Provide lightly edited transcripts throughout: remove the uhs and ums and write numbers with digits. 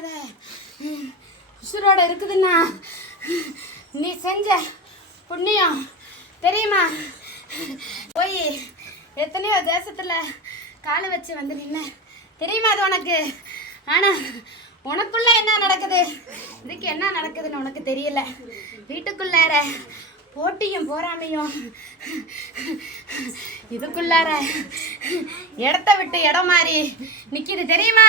நினைக்காத. உசுரோட இருக்குதுன்னா நீ செஞ்ச புண்ணியம் தெரியுமா? போய் எத்தனையோ தேசத்தில் காலை வச்சு வந்து நின்ன தெரியுமா அது உனக்கு? ஆனால் உனக்குள்ள என்ன நடக்குது, இதுக்கு என்ன நடக்குதுன்னு உனக்கு தெரியல. வீட்டுக்குள்ளார போட்டியும் போராமையும், இதுக்குள்ளார இடத்த விட்டு இடம் மாறி நிற்கிது தெரியுமா?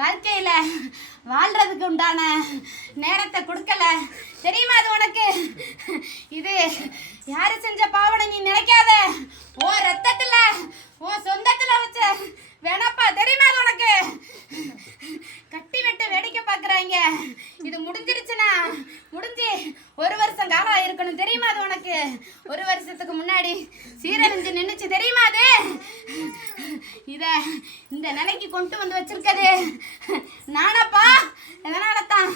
வாழ்க்கையில் வாழ்றதுக்கு உண்டான நேரத்தை கொடுக்கல தெரியுமா அது உனக்கு? இது யாரு செஞ்ச பாவனை நீ நினைக்காத. ஓ ரத்தத்துல ஓ சொந்தத்துல வச்ச வேணப்பா தெரியுமா அது உனக்கு? கட்டி வெட்ட வேடிக்கை பார்க்குறாங்க. இது முடிஞ்சிருச்சுன்னா முடிஞ்சு 1 வருஷம் காலம் இருக்கணும் தெரியுமா அது உனக்கு? 1 வருஷத்துக்கு முன்னாடி சீரழிஞ்சு நின்றுச்சு தெரியுமா அது? இதை இந்த நிலைக்கு கொண்டு வந்து வச்சிருக்கது நானப்பா. எதனால தான்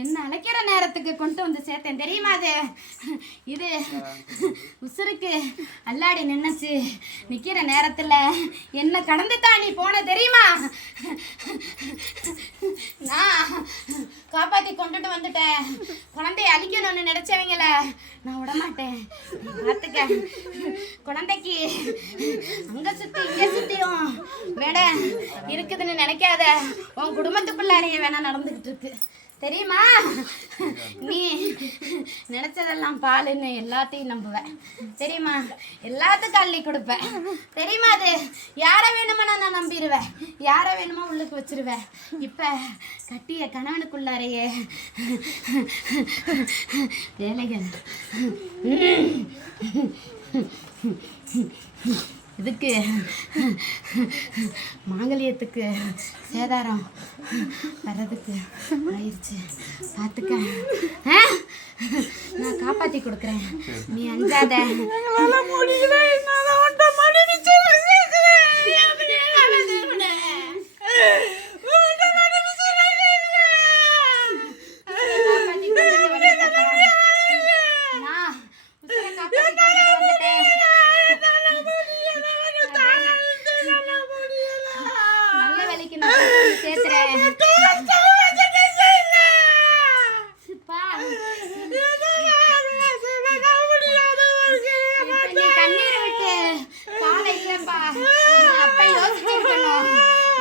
என்ன அழைக்கிற நேரத்துக்கு கொண்டு வந்து சேர்த்தேன் தெரியுமா அது? இது உசுருக்கு அல்லாடி நின்னுச்சு நிற்கிற நேரத்தில் என்ன கடந்து தான் நீ போன தெரியுமா? நான் காப்பாற்றி கொண்டுட்டு வந்துட்டேன். குழந்தைய அழிக்கணும்னு நினைச்சவங்கள நான் விடமாட்டேன். பார்த்துக்க, குழந்தைக்கு அங்கே சுற்றி இங்கே சுற்றியும் வேட இருக்குதுன்னு நினைக்காத. உன் குடும்பத்துக்குள்ளாரையே வேணா நடந்துக்கிட்டு இருக்கு தெரியுமா? நீ நினைச்சதெல்லாம் பாலுன்னு எல்லாத்தையும் நம்புவேன் தெரியுமா? எல்லாத்துக்கும் அள்ளி கொடுப்பேன் தெரியுமா? அது யாரை வேணுமோ நான் நம்பிடுவேன், யாரை வேணுமோ உள்ளுக்கு வச்சிருவேன். இப்போ கட்டிய கணவனுக்குள்ளாரையே வேலைகள் இதுக்கு மாங்கல்யத்துக்கு சேதாரம் வர்றதுக்கு ஆயிடுச்சு. பார்த்துக்க, நான் காப்பாற்றி கொடுக்குறேன், நீ அஞ்சாத.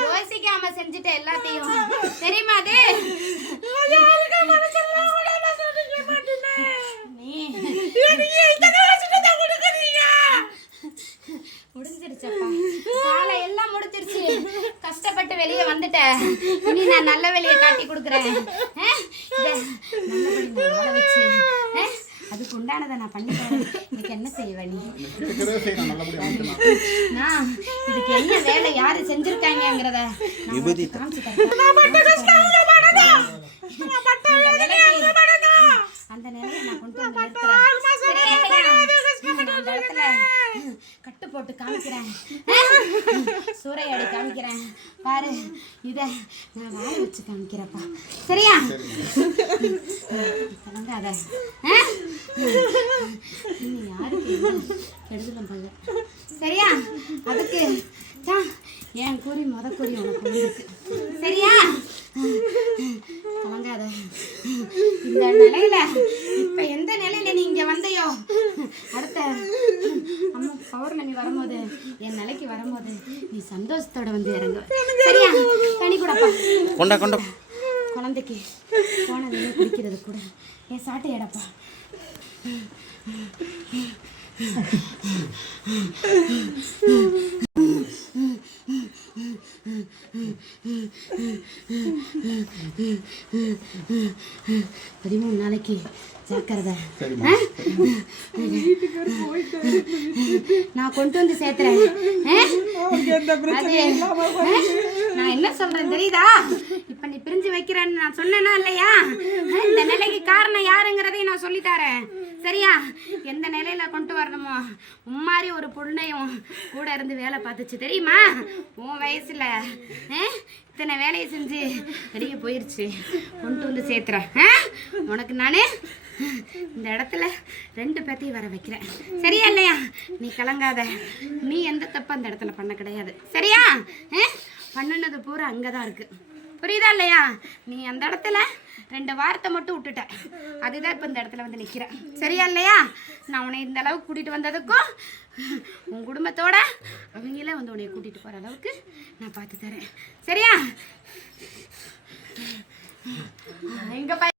யோசிக்காம செஞ்சுட்ட எல்லாத்தையும் தெரியுமா அது? முடிஞ்சிருச்சப்பா, காலை எல்லாம் முடிஞ்சிருச்சு. கஷ்டப்பட்டு வெளியே வந்துட்டேன். இனி நான் நல்ல வெளியே காட்டி கொடுக்குறேன். வச்சு அதுக்கு உண்டானதை நான் பண்ணிட்டேன். இதுக்கு என்ன செய்வேன் நீ? நான் இதுக்கு என்ன வேலை யாரு செஞ்சிருக்காங்கிறத அந்த நிலையை நான் கொண்டு வந்து கட்டு போட்டு காமிக்கிறேன், சூறையாடி காமிக்கிறேன் பாரு. இதை நான் வாழ வச்சு காமிக்கிறப்பா சரியா? கலங்காத, யாருக்கு கெடுதலும் பண்ணல சரியா? அதுக்கு என் கூறி கூறி உனக்கு இருக்கு சரியா? கலங்காத. இந்த நிலையில இப்ப எந்த நிலையில நீ இங்க வந்தையோ, அடுத்த அம்மா பௌர்ணமி வரும்போது என் நிலைக்கு வரும்போது நீ சந்தோஷத்தோட வந்து இறங்கு சரியா? தனி கூடப்பா கொண்டா கொண்டா. குழந்தைக்கு போனது குடிக்கிறது கூட என் சாட்டை எடப்பா. பதிமூணு நாளைக்கு ஜாக்கிரதை. நான் கொண்டு வந்து சேர்த்துறேன். நான் என்ன சொல்றேன் தெரியுதா? இப்ப நீ பிரிஞ்சு வைக்கிறேன்னு நான் சொன்னேனா இல்லையா? இந்த நிலைக்கு காரணம் யாருங்கிறதையும் நான் சொல்லித்தரேன் சரியா? எந்த நிலையில கொண்டு வரணுமோ உம்மாரி ஒரு பொண்ணையும் கூட இருந்து வேலை பார்த்துச்சு தெரியுமா? உன் வயசுல இத்தனை வேலையை செஞ்சு வெளியே போயிருச்சு, கொண்டு வந்து சேர்த்துறேன். உனக்கு நான் இந்த இடத்துல 2 பேத்தையும் வர வைக்கிறேன் சரியா இல்லையா? நீ கலங்காத, நீ எந்த தப்பு அந்த இடத்துல பண்ண கிடையாது சரியா? பண்ணுனது பூரா அங்கே தான் இருக்குது. புரியுதா இல்லையா? நீ அந்த இடத்துல 2 வாரத்தை மட்டும் விட்டுட்ட. அதுதான் இப்போ இந்த இடத்துல வந்து நிற்கிறேன். சரியா இல்லையா? நான் உன்னை இந்த அளவுக்கு கூட்டிகிட்டு வந்ததுக்கும் உன் குடும்பத்தோட அவங்களே வந்து உன்னை கூட்டிகிட்டு போகிற அளவுக்கு நான் பார்த்து தரேன். சரியா? எங்கள்